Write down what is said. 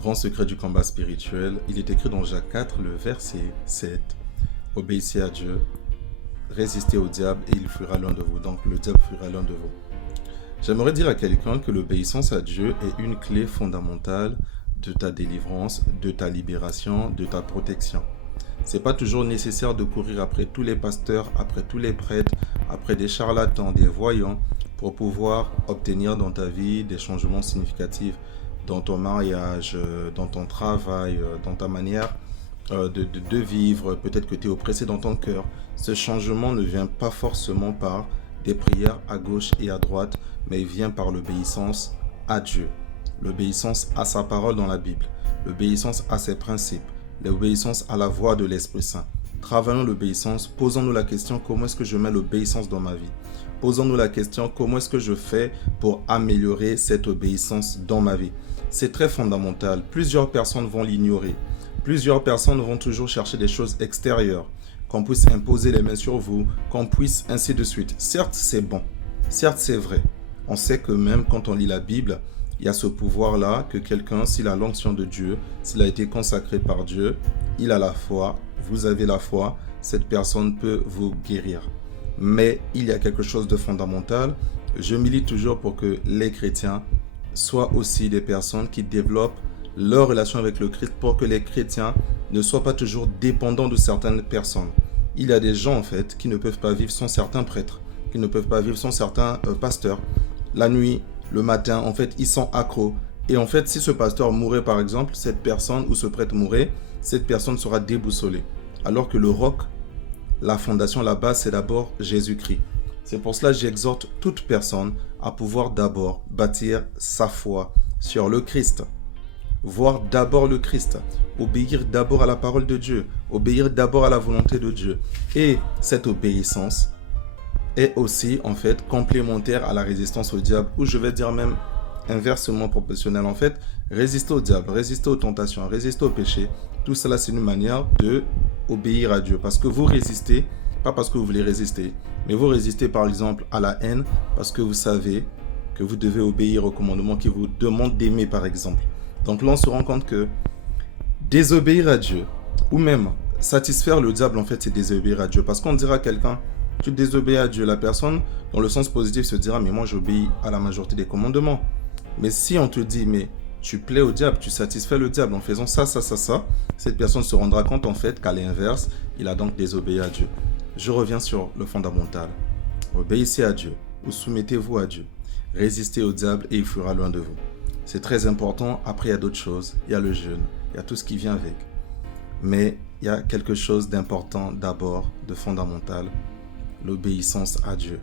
Grand secret du combat spirituel, il est écrit dans Jacques 4, le verset 7. Obéissez à Dieu, résistez au diable et il fuira loin de vous. Donc le diable fuira loin de vous. J'aimerais dire à quelqu'un que l'obéissance à Dieu est une clé fondamentale de ta délivrance, de ta libération, de ta protection. C'est pas toujours nécessaire de courir après tous les pasteurs, après tous les prêtres, après des charlatans, des voyants, pour pouvoir obtenir dans ta vie des changements significatifs dans ton mariage, dans ton travail, dans ta manière de vivre. Peut-être que tu es oppressé dans ton cœur. Ce changement ne vient pas forcément par des prières à gauche et à droite, mais il vient par l'obéissance à Dieu, l'obéissance à sa parole dans la Bible, l'obéissance à ses principes, l'obéissance à la voix de l'Esprit Saint. Travaillons l'obéissance, posons-nous la question, comment est-ce que je mets l'obéissance dans ma vie? Posons-nous la question, comment est-ce que je fais pour améliorer cette obéissance dans ma vie? C'est très fondamental. Plusieurs personnes vont l'ignorer. Plusieurs personnes vont toujours chercher des choses extérieures, qu'on puisse imposer les mains sur vous, qu'on puisse ainsi de suite. Certes, c'est bon. Certes, c'est vrai. On sait que même quand on lit la Bible, il y a ce pouvoir-là que quelqu'un, s'il a l'onction de Dieu, s'il a été consacré par Dieu, il a la foi, vous avez la foi, cette personne peut vous guérir. Mais il y a quelque chose de fondamental. Je milite toujours pour que les chrétiens soient aussi des personnes qui développent leur relation avec le Christ pour que les chrétiens ne soient pas toujours dépendants de certaines personnes. Il y a des gens en fait qui ne peuvent pas vivre sans certains prêtres, qui ne peuvent pas vivre sans certains pasteurs. La nuit, le matin, en fait, ils sont accros. Et en fait, si ce pasteur mourait par exemple, cette personne ou ce prêtre mourait, cette personne sera déboussolée. Alors que le roc, la fondation, la base, c'est d'abord Jésus-Christ. C'est pour cela que j'exhorte toute personne à pouvoir d'abord bâtir sa foi sur le Christ. Voir d'abord le Christ, obéir d'abord à la parole de Dieu, obéir d'abord à la volonté de Dieu. Et cette obéissance est aussi en fait complémentaire à la résistance au diable, ou je vais dire même inversement proportionnel. En fait, résister au diable, résister aux tentations, résister au péché, tout cela c'est une manière de obéir à Dieu. Parce que vous résistez, pas parce que vous voulez résister, mais vous résistez par exemple à la haine, parce que vous savez que vous devez obéir au commandement qui vous demande d'aimer par exemple. Donc là on se rend compte que désobéir à Dieu, ou même satisfaire le diable en fait c'est désobéir à Dieu. Parce qu'on dira à quelqu'un, tu désobéis à Dieu, la personne dans le sens positif se dira mais moi j'obéis à la majorité des commandements. Mais si on te dit mais tu plais au diable, tu satisfais le diable en faisant ça, cette personne se rendra compte en fait qu'à l'inverse, il a donc désobéi à Dieu. Je reviens sur le fondamental. Obéissez à Dieu ou soumettez-vous à Dieu. Résistez au diable et il fuira loin de vous. C'est très important. Après, il y a d'autres choses. Il y a le jeûne, il y a tout ce qui vient avec. Mais il y a quelque chose d'important d'abord, de fondamental, l'obéissance à Dieu.